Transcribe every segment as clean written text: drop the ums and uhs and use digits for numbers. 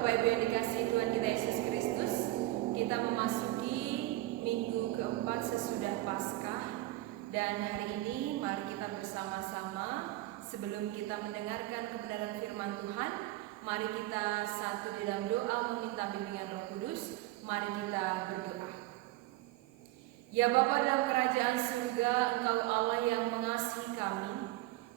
Bapak Ibu yang dikasihi Tuhan kita Yesus Kristus, kita memasuki minggu keempat sesudah Paskah. Dan hari ini mari kita bersama-sama sebelum kita mendengarkan kebenaran firman Tuhan, mari kita satu di dalam doa meminta bimbingan Roh Kudus. Mari kita berdoa. Ya Bapa dalam kerajaan surga, Engkau Allah yang mengasihi kami.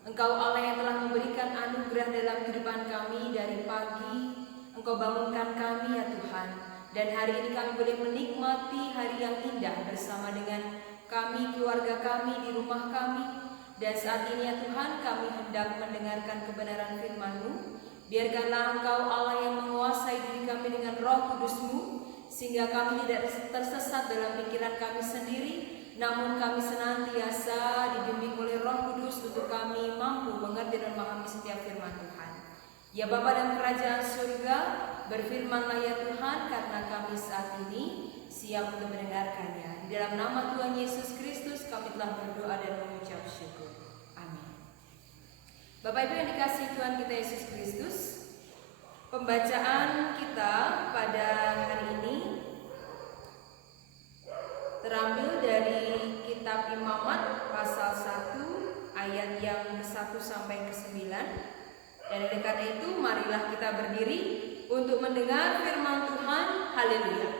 Engkau Allah yang telah memberikan anugerah dalam kehidupan kami dari pagi. Engkau bangunkan kami ya Tuhan. Dan hari ini kami boleh menikmati hari yang indah bersama dengan kami, keluarga kami, di rumah kami. Dan saat ini ya Tuhan, kami hendak mendengarkan kebenaran firman-Mu. Biarkanlah Engkau Allah yang menguasai diri kami dengan Roh Kudus-Mu, sehingga kami tidak tersesat dalam pikiran kami sendiri, namun kami senantiasa dibimbing oleh Roh Kudus untuk kami mampu mengerti dan memahami setiap firman Tuhan. Ya Bapa dalam kerajaan surga, berfirmanlah ya Tuhan, karena kami saat ini siap untuk mendengarkannya. Di dalam nama Tuhan Yesus Kristus kami telah berdoa dan mengucap syukur. Amin. Bapak Ibu yang dikasihi Tuhan kita Yesus Kristus, pembacaan kita pada hari ini terambil dari kitab Imamat pasal 1 ayat yang ke-1 sampai ke-9. Dan oleh karena itu marilah kita berdiri untuk mendengar firman Tuhan. Haleluya.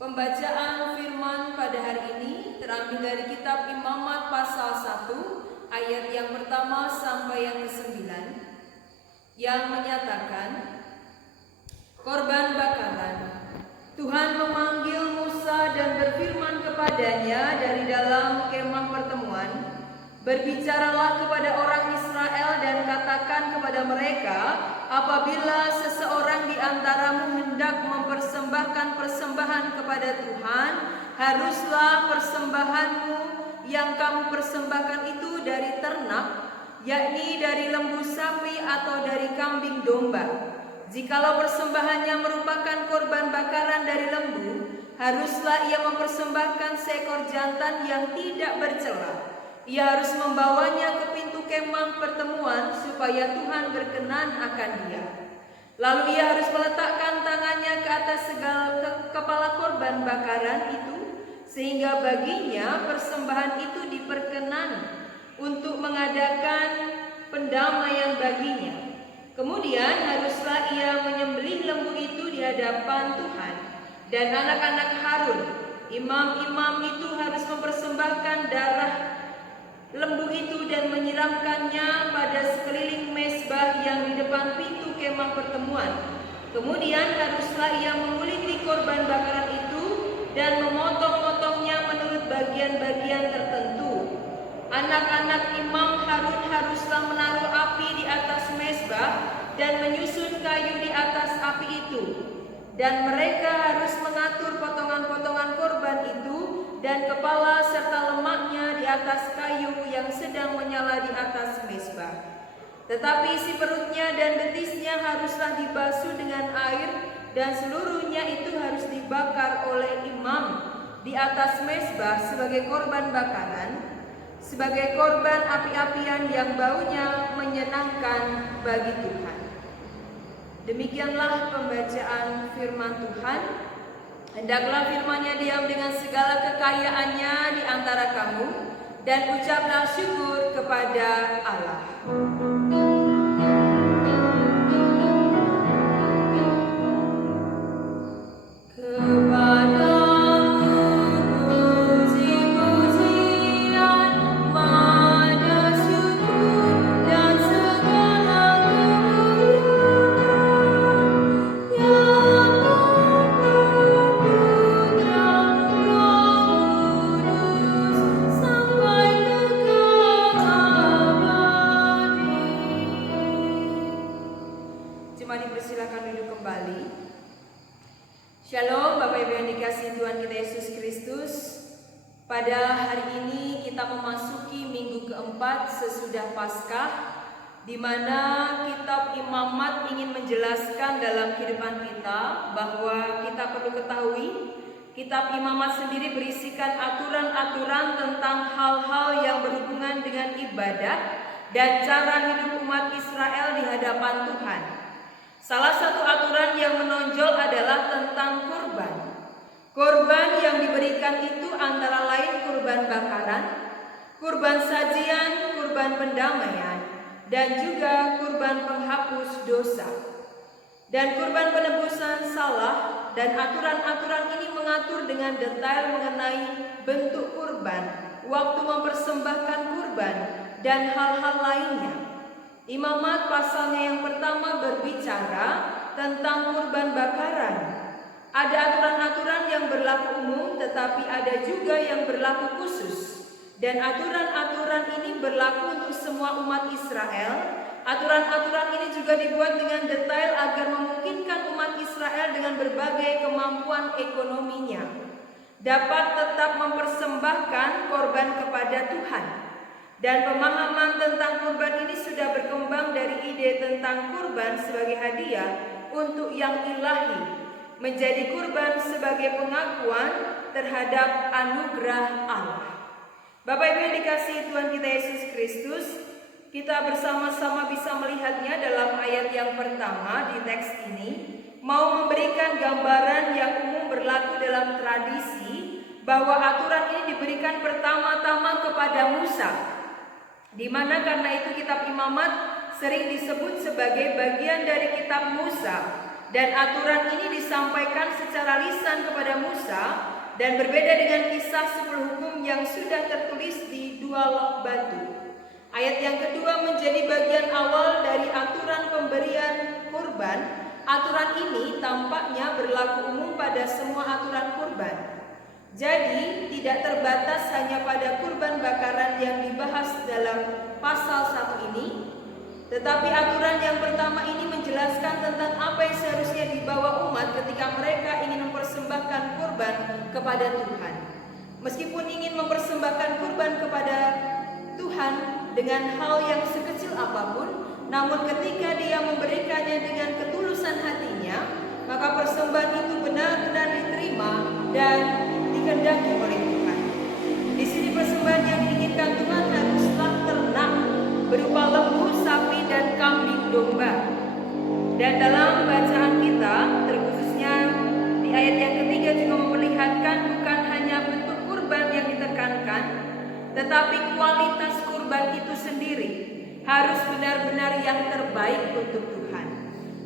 Pembacaan firman pada hari ini terambil dari kitab Imamat pasal 1 ayat yang pertama sampai yang ke-9, yang menyatakan, korban bakaran. Tuhan memanggil Musa dan berfirman kepadanya dari dalam kemah pertemuan, berbicaralah kepada orang Israel dan katakan kepada mereka, apabila seseorang di antaramu hendak mempersembahkan persembahan kepada Tuhan, haruslah persembahanmu yang kamu persembahkan itu dari ternak, yakni dari lembu sapi atau dari kambing domba. Jikalau persembahannya merupakan korban bakaran dari lembu, haruslah ia mempersembahkan seekor jantan yang tidak bercela. Ia harus membawanya ke pintu kemah pertemuan supaya Tuhan berkenan akan dia. Lalu ia harus meletakkan tangannya ke atas kepala korban bakaran itu, sehingga baginya persembahan itu diperkenan untuk mengadakan pendamaian baginya. Kemudian haruslah ia menyembelih lembu itu di hadapan Tuhan. Dan anak-anak Harun, imam-imam itu harus mempersembahkan darah lembu itu dan menyiramkannya pada sekeliling mezbah yang di depan pintu kemah pertemuan. Kemudian haruslah ia menguliti korban bakaran itu dan memotong-motongnya menurut bagian-bagian tertentu. Anak-anak imam Harun haruslah menaruh api di atas mezbah dan menyusun kayu di atas api itu. Dan mereka harus mengatur potongan-potongan korban itu dan kepala serta lemaknya di atas kayu yang sedang menyala di atas mezbah. Tetapi isi perutnya dan betisnya haruslah dibasuh dengan air, dan seluruhnya itu harus dibakar oleh imam di atas mezbah sebagai korban bakaran, sebagai korban api-apian yang baunya menyenangkan bagi Tuhan. Demikianlah pembacaan firman Tuhan. Hendaklah firman-Nya diam dengan segala kekayaannya di antara kamu, dan ucaplah syukur kepada Allah. Shalom Bapak Ibu yang dikasihi Tuhan kita Yesus Kristus. Pada hari ini kita memasuki minggu keempat sesudah Paskah, di mana kitab Imamat ingin menjelaskan dalam kehidupan kita bahwa kita perlu ketahui kitab Imamat sendiri berisikan aturan-aturan tentang hal-hal yang berhubungan dengan ibadah dan cara hidup umat Israel di hadapan Tuhan. Salah satu aturan yang menonjol adalah tentang kurban. Kurban yang diberikan itu antara lain kurban bakaran, kurban sajian, kurban pendamaian, dan juga kurban penghapus dosa. Dan kurban penebusan salah, dan aturan-aturan ini mengatur dengan detail mengenai bentuk kurban, waktu mempersembahkan kurban, dan hal-hal lainnya. Imamat pasalnya yang pertama berbicara tentang kurban bakaran. Ada aturan-aturan yang berlaku umum, tetapi ada juga yang berlaku khusus. Dan aturan-aturan ini berlaku untuk semua umat Israel. Aturan-aturan ini juga dibuat dengan detail agar memungkinkan umat Israel dengan berbagai kemampuan ekonominya dapat tetap mempersembahkan korban kepada Tuhan. Dan pemahaman tentang kurban ini sudah berkembang dari ide tentang kurban sebagai hadiah untuk yang ilahi, menjadi kurban sebagai pengakuan terhadap anugerah Allah. Bapak Ibu yang dikasihi Tuhan kita Yesus Kristus, kita bersama-sama bisa melihatnya dalam ayat yang pertama di teks ini, mau memberikan gambaran yang umum berlaku dalam tradisi bahwa aturan ini diberikan pertama-tama kepada Musa, di mana karena itu kitab Imamat sering disebut sebagai bagian dari kitab Musa, dan aturan ini disampaikan secara lisan kepada Musa. Dan berbeda dengan kisah 10 hukum yang sudah tertulis di 2 log batu. Ayat yang kedua menjadi bagian awal dari aturan pemberian kurban. Aturan ini tampaknya berlaku umum pada semua aturan kurban. Jadi tidak terbatas hanya pada kurban bakaran yang dibahas dalam pasal 1 ini. Tetapi aturan yang pertama ini menjelaskan tentang apa yang seharusnya dibawa umat ketika mereka ingin mempersembahkan kurban kepada Tuhan. Meskipun ingin mempersembahkan kurban kepada Tuhan dengan hal yang sekecil apapun, namun ketika dia memberikannya dengan ketulusan hatinya, maka persembahan itu benar-benar diterima dan dikehendaki oleh Tuhan. Di sini persembahan yang diinginkan Tuhan haruslah ternak berupa lembu, sapi, dan kambing domba. Dan dalam bacaan kita, terkhususnya di ayat yang ketiga juga memperlihatkan bukan hanya bentuk kurban yang ditekankan, tetapi kualitas kurban itu sendiri harus benar-benar yang terbaik untuk Tuhan.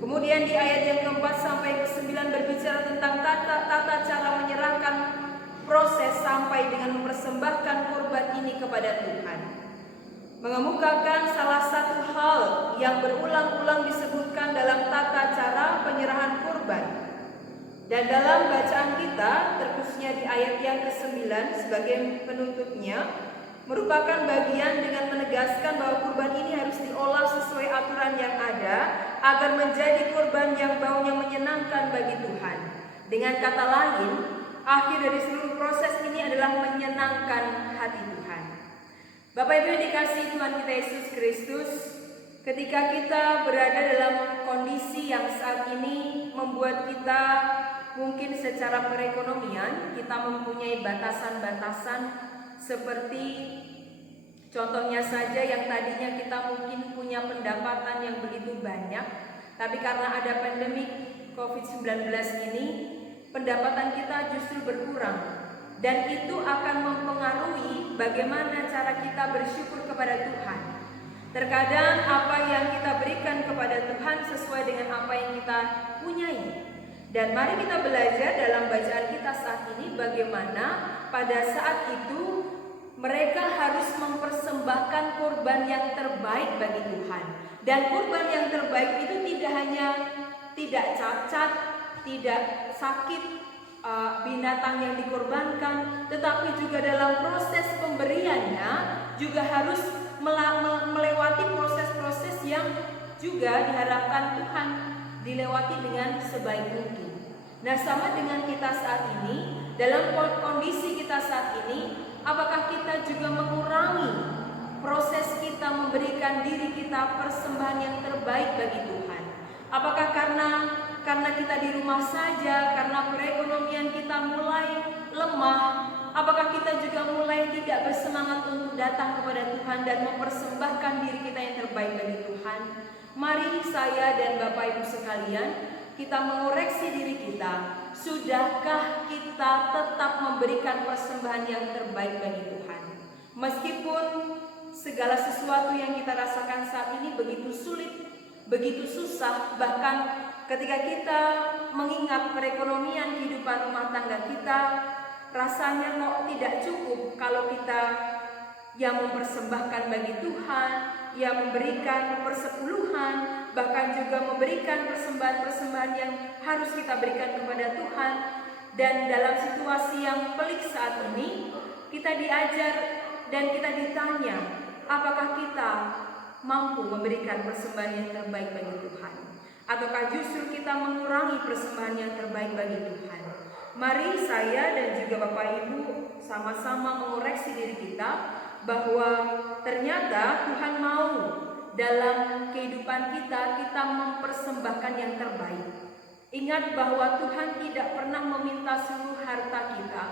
Kemudian di ayat yang keempat sampai ke-9 berbicara tentang tata cara menyerahkan proses sampai dengan mempersembahkan kurban ini kepada Tuhan. Mengemukakan salah satu hal yang berulang-ulang disebutkan dalam tata cara penyerahan kurban. Dan dalam bacaan kita, terkhususnya di ayat yang ke-9 sebagai penutupnya, merupakan bagian dengan menegaskan bahwa kurban ini harus diolah sesuai aturan yang ada agar menjadi kurban yang baunya menyenangkan bagi Tuhan. Dengan kata lain, akhir dari seluruh proses ini adalah menyenangkan hati Tuhan. Bapak Ibu yang dikasihi Tuhan kita Yesus Kristus, ketika kita berada dalam kondisi yang saat ini membuat kita mungkin secara perekonomian kita mempunyai batasan-batasan, seperti contohnya saja yang tadinya kita mungkin punya pendapatan yang begitu banyak, tapi karena ada pandemi COVID-19 ini pendapatan kita justru berkurang. Dan itu akan mempengaruhi bagaimana cara kita bersyukur kepada Tuhan. Terkadang apa yang kita berikan kepada Tuhan sesuai dengan apa yang kita punyai. Dan mari kita belajar dalam bacaan kita saat ini bagaimana pada saat itu mereka harus mempersembahkan kurban yang terbaik bagi Tuhan. Dan kurban yang terbaik itu tidak hanya tidak cacat, tidak sakit, binatang yang dikorbankan, tetapi juga dalam proses pemberiannya juga harus melewati proses-proses yang juga diharapkan Tuhan dilewati dengan sebaik mungkin. Nah, sama dengan kita saat ini, dalam kondisi kita saat ini, apakah kita juga mengurangi proses kita memberikan diri kita persembahan yang terbaik bagi Tuhan? Apakah karena kita di rumah saja, karena perekonomian kita mulai lemah? Apakah kita juga mulai tidak bersemangat untuk datang kepada Tuhan dan mempersembahkan diri kita yang terbaik bagi Tuhan? Mari saya dan Bapak Ibu sekalian, kita mengoreksi diri kita. Sudahkah kita tetap memberikan persembahan yang terbaik bagi Tuhan? Meskipun segala sesuatu yang kita rasakan saat ini begitu sulit, begitu susah, bahkan ketika kita mengingat perekonomian kehidupan rumah tangga kita, rasanya kok tidak cukup kalau kita yang mempersembahkan bagi Tuhan, yang memberikan persepuluhan, bahkan juga memberikan persembahan-persembahan yang harus kita berikan kepada Tuhan. Dan dalam situasi yang pelik saat ini, kita diajar dan kita ditanya, apakah kita mampu memberikan persembahan yang terbaik bagi Tuhan? Ataukah justru kita mengurangi persembahan yang terbaik bagi Tuhan? Mari saya dan juga Bapak Ibu sama-sama mengoreksi diri kita bahwa ternyata Tuhan mau dalam kehidupan kita mempersembahkan yang terbaik. Ingat bahwa Tuhan tidak pernah meminta seluruh harta kita,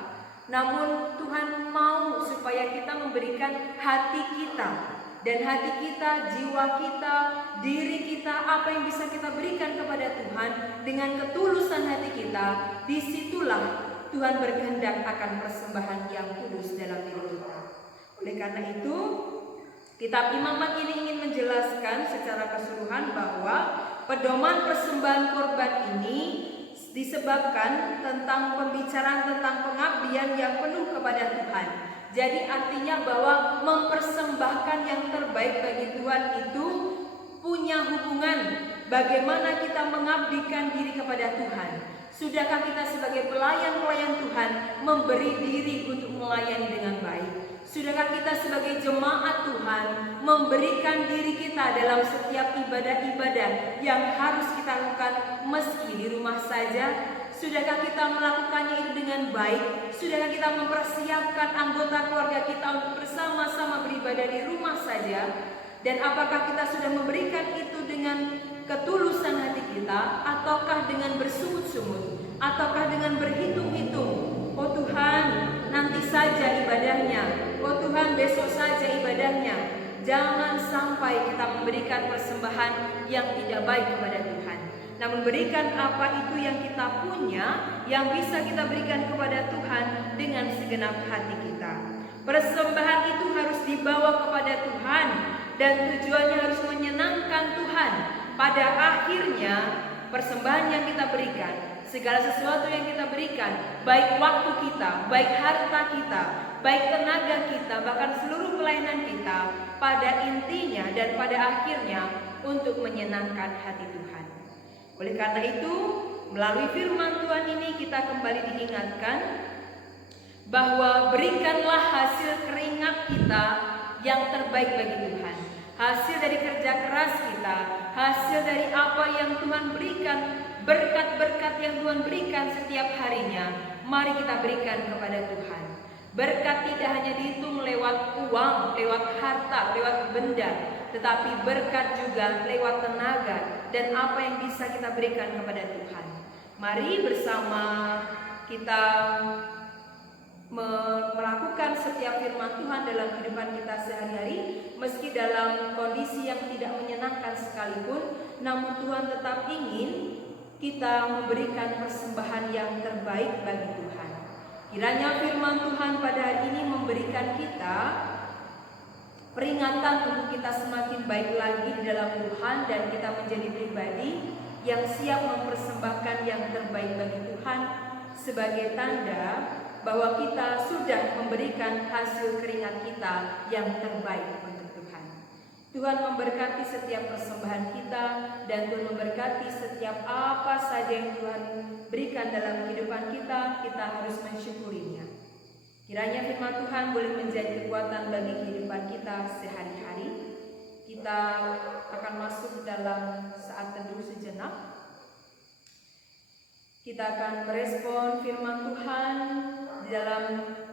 namun Tuhan mau supaya kita memberikan hati kita. Dan hati kita, jiwa kita, diri kita, apa yang bisa kita berikan kepada Tuhan dengan ketulusan hati kita, disitulah Tuhan berkehendak akan persembahan yang kudus dalam diri kita. Oleh karena itu, kitab Imamat ini ingin menjelaskan secara keseluruhan bahwa pedoman persembahan korban ini disebabkan tentang pembicaraan tentang pengabdian yang penuh kepada Tuhan. Jadi artinya bahwa mempersembahkan yang terbaik bagi Tuhan itu punya hubungan bagaimana kita mengabdikan diri kepada Tuhan. Sudahkah kita sebagai pelayan-pelayan Tuhan memberi diri untuk melayani dengan baik? Sudahkah kita sebagai jemaat Tuhan memberikan diri kita dalam setiap ibadah-ibadah yang harus kita lakukan meski di rumah saja? Sudahkah kita melakukannya itu dengan baik? Sudahkah kita mempersiapkan anggota keluarga kita untuk bersama-sama beribadah di rumah saja? Dan apakah kita sudah memberikan itu dengan ketulusan hati kita? Ataukah dengan bersungut-sungut? Ataukah dengan berhitung-hitung? Oh Tuhan, nanti saja ibadahnya. Oh Tuhan, besok saja ibadahnya. Jangan sampai kita memberikan persembahan yang tidak baik kepada Tuhan. Namun berikan apa itu yang kita punya, yang bisa kita berikan kepada Tuhan dengan segenap hati kita. Persembahan itu harus dibawa kepada Tuhan dan tujuannya harus menyenangkan Tuhan. Pada akhirnya persembahan yang kita berikan, segala sesuatu yang kita berikan, baik waktu kita, baik harta kita, baik tenaga kita, bahkan seluruh pelayanan kita, pada intinya dan pada akhirnya untuk menyenangkan hati Tuhan. Oleh karena itu, melalui firman Tuhan ini kita kembali diingatkan bahwa berikanlah hasil keringat kita yang terbaik bagi Tuhan. Hasil dari kerja keras kita, hasil dari apa yang Tuhan berikan, berkat-berkat yang Tuhan berikan setiap harinya, mari kita berikan kepada Tuhan. Berkat tidak hanya dihitung lewat uang, lewat harta, lewat benda, tetapi berkat juga lewat tenaga dan apa yang bisa kita berikan kepada Tuhan. Mari bersama kita melakukan setiap firman Tuhan dalam kehidupan kita sehari-hari, meski dalam kondisi yang tidak menyenangkan sekalipun, namun Tuhan tetap ingin kita memberikan persembahan yang terbaik bagi Tuhan. Kiranya firman Tuhan pada hari ini memberikan kita peringatan untuk kita semakin baik lagi di dalam Tuhan dan kita menjadi pribadi yang siap mempersembahkan yang terbaik bagi Tuhan sebagai tanda bahwa kita sudah memberikan hasil keringat kita yang terbaik untuk Tuhan. Tuhan memberkati setiap persembahan kita dan Tuhan memberkati setiap apa saja yang Tuhan berikan dalam kehidupan kita, kita harus mensyukurinya. Kiranya firman Tuhan boleh menjadi kekuatan bagi kehidupan kita sehari-hari. Kita akan masuk dalam saat teduh sejenak. Kita akan merespon firman Tuhan di dalam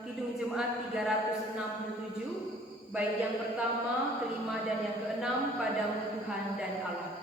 Kidung Jemaat 367 baik yang pertama, kelima, dan yang keenam, padamu Tuhan dan Allah.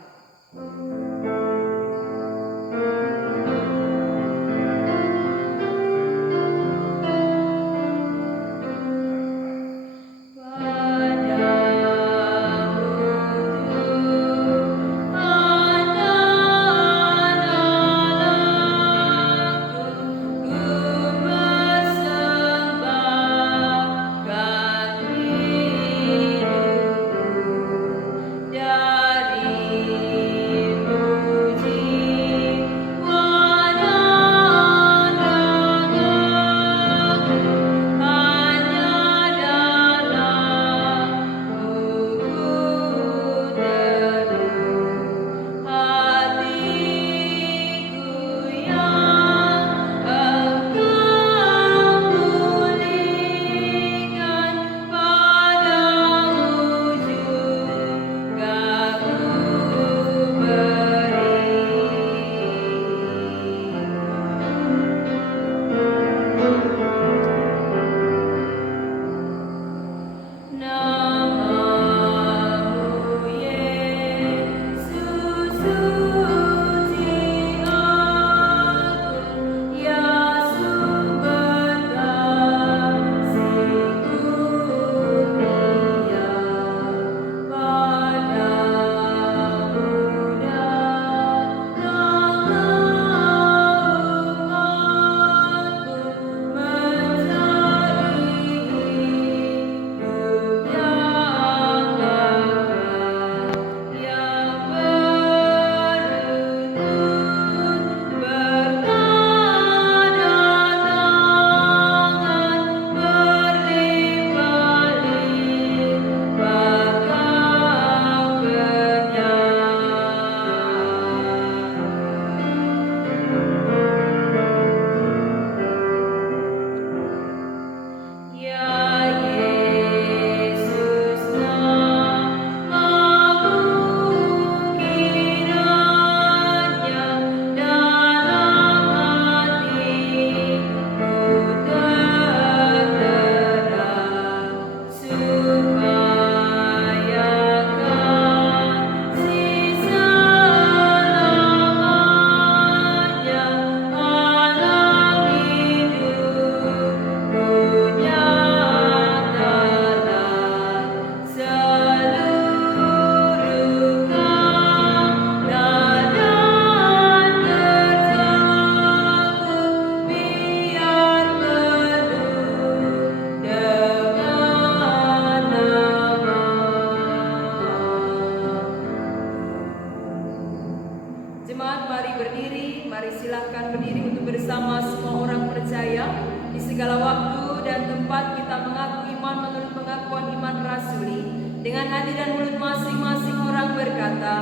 Jemaat, mari berdiri, mari silakan berdiri untuk bersama semua orang percaya. Di segala waktu dan tempat kita mengaku iman menurut pengakuan iman rasuli. Dengan hati dan mulut masing-masing orang berkata,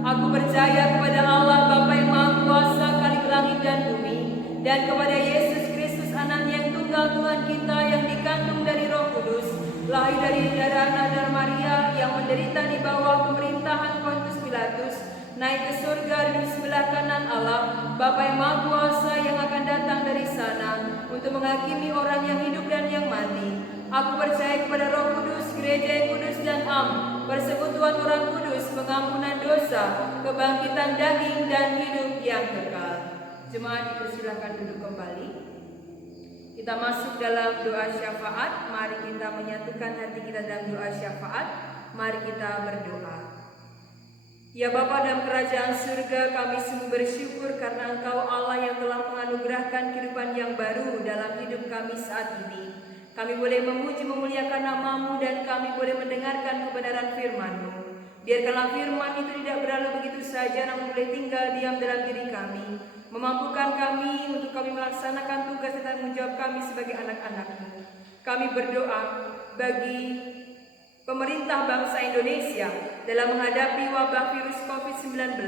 aku percaya kepada Allah Bapa yang Maha Kuasa, Khalik langit dan bumi, dan kepada Yesus Kristus anaknya yang tunggal Tuhan kita, yang dikandung dari Roh Kudus, lahir dari darah Maria, yang menderita di bawah pemerintahan Pontius Pilatus, naik ke surga di sebelah kanan Allah, Bapa yang Maha Kuasa, yang akan datang dari sana untuk menghakimi orang yang hidup dan yang mati. Aku percaya kepada Roh Kudus, gereja yang kudus dan am, persekutuan orang kudus, pengampunan dosa, kebangkitan daging dan hidup yang kekal. Jemaat dipersilakan duduk kembali. Kita masuk dalam doa syafaat. Mari kita menyatukan hati kita dalam doa syafaat. Mari kita berdoa. Ya Bapa dalam kerajaan surga, kami sungguh bersyukur karena Engkau Allah yang telah menganugerahkan kehidupan yang baru dalam hidup kami saat ini. Kami boleh memuji memuliakan nama-Mu dan kami boleh mendengarkan kebenaran firman-Mu. Biarkanlah firman itu tidak berlalu begitu saja, namun boleh tinggal diam dalam diri kami, memampukan kami untuk kami melaksanakan tugas dan tanggung jawab kami sebagai anak-anak-Mu. Kami berdoa bagi pemerintah bangsa Indonesia dalam menghadapi wabah virus COVID-19,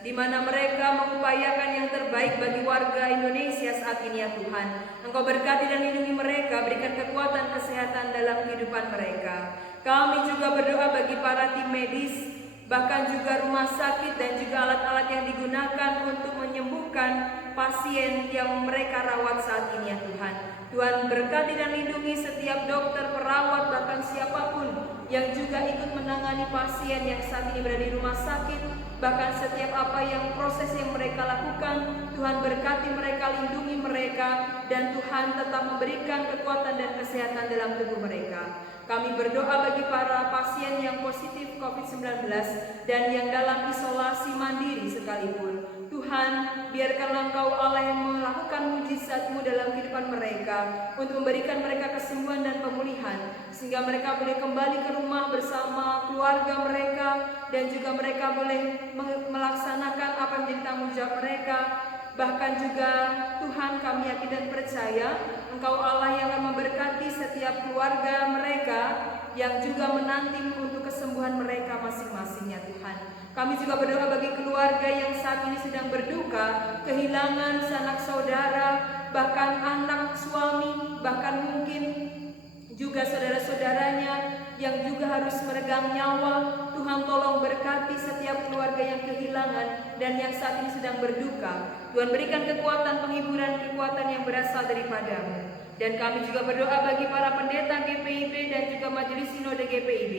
di mana mereka mengupayakan yang terbaik bagi warga Indonesia saat ini ya Tuhan. Engkau berkati dan lindungi mereka, berikan kekuatan kesehatan dalam kehidupan mereka. Kami juga berdoa bagi para tim medis, bahkan juga rumah sakit dan juga alat-alat yang digunakan untuk menyembuhkan pasien yang mereka rawat saat ini ya Tuhan. Tuhan berkati dan lindungi setiap dokter, perawat, bahkan siapapun yang juga ikut menangani pasien yang saat ini berada di rumah sakit. Bahkan setiap apa yang proses yang mereka lakukan, Tuhan berkati mereka, lindungi mereka, dan Tuhan tetap memberikan kekuatan dan kesehatan dalam tubuh mereka. Kami berdoa bagi para pasien yang positif COVID-19 dan yang dalam isolasi mandiri sekalipun. Tuhan, biarkanlah Engkau Allah yang melakukan mujizat-Mu dalam kehidupan mereka untuk memberikan mereka kesembuhan dan pemulihan, sehingga mereka boleh kembali ke rumah bersama keluarga mereka, dan juga mereka boleh melaksanakan apa yang menjadi tanggung jawab mereka. Bahkan juga Tuhan, kami yakin dan percaya Engkau Allah yang akan memberkati setiap keluarga mereka yang juga menanti untuk kesembuhan mereka masing-masing, ya Tuhan. Kami juga berdoa bagi keluarga yang saat ini sedang berduka, kehilangan sanak saudara, bahkan anak, suami, bahkan mungkin juga saudara-saudaranya yang juga harus meregang nyawa. Tuhan, tolong berkati setiap keluarga yang kehilangan dan yang saat ini sedang berduka. Tuhan, berikan kekuatan, penghiburan, kekuatan yang berasal daripada-Mu. Dan kami juga berdoa bagi para pendeta GPIB dan juga majelis sinode GPIB.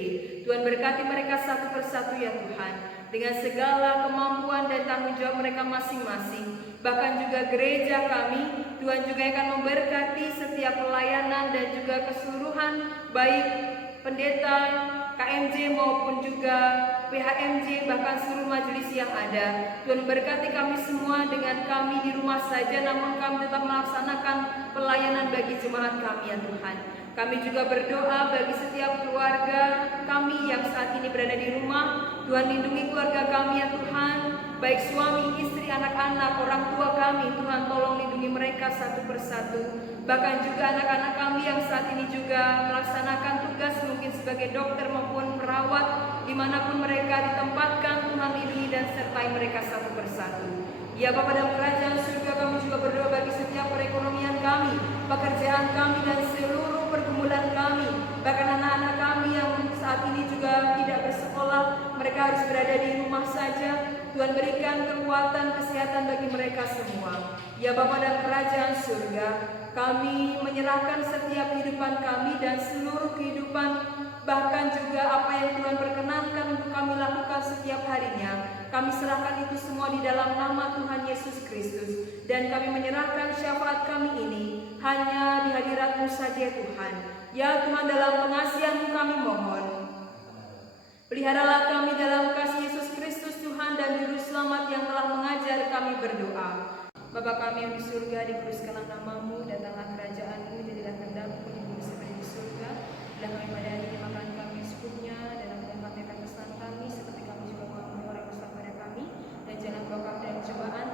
Tuhan, berkati mereka satu persatu, ya Tuhan, dengan segala kemampuan dan tanggung jawab mereka masing-masing. Bahkan juga gereja kami, Tuhan juga akan memberkati setiap pelayanan dan juga keseluruhan, baik pendeta KMJ maupun juga PHMJ, bahkan seluruh majelis yang ada. Tuhan, berkati kami semua dengan kami di rumah saja, namun kami tetap melaksanakan pelayanan bagi jemaat kami, ya Tuhan. Kami juga berdoa bagi setiap keluarga kami yang saat ini berada di rumah. Tuhan, lindungi keluarga kami, ya Tuhan, baik suami, istri, anak-anak, orang tua kami. Tuhan, tolong lindungi mereka satu persatu. Bahkan juga anak-anak kami yang saat ini juga melaksanakan tugas mungkin sebagai dokter maupun perawat, dimanapun mereka ditempatkan. Tuhan, lindungi dan sertai mereka satu persatu. Ya Bapa dalam kerajaan surga, kami juga berdoa bagi setiap perekonomian kami, pekerjaan kami, dan seluruh pergumulan kami. Bahkan anak-anak kami yang saat ini juga tidak bersekolah, mereka harus berada di rumah saja. Tuhan, berikan kekuatan, kesehatan bagi mereka semua. Ya Bapa dalam kerajaan surga, kami menyerahkan setiap kehidupan kami dan seluruh kehidupan, bahkan juga apa yang Tuhan perkenankan untuk kami lakukan setiap harinya. Kami serahkan itu semua di dalam nama Tuhan Yesus Kristus. Dan kami menyerahkan syafaat kami ini hanya di hadirat-Mu saja, Tuhan. Ya Tuhan, dalam pengasihan-Mu kami mohon, peliharalah kami dalam kasih Yesus Kristus Tuhan dan Juru Selamat yang telah mengajar kami berdoa. Bapa kami yang di surga, dikuduskanlah nama-Mu, datanglah kerajaan-Mu, jadilah kehendak-Mu di bumi seperti di surga. Berilah kami pada hari ini makan kami secukupnya, dan ampunilah kami akan kesalahan kami, seperti kami juga mengampuni orang yang bersalah pada kami. Dan jangan bawa kami dalam cobaan,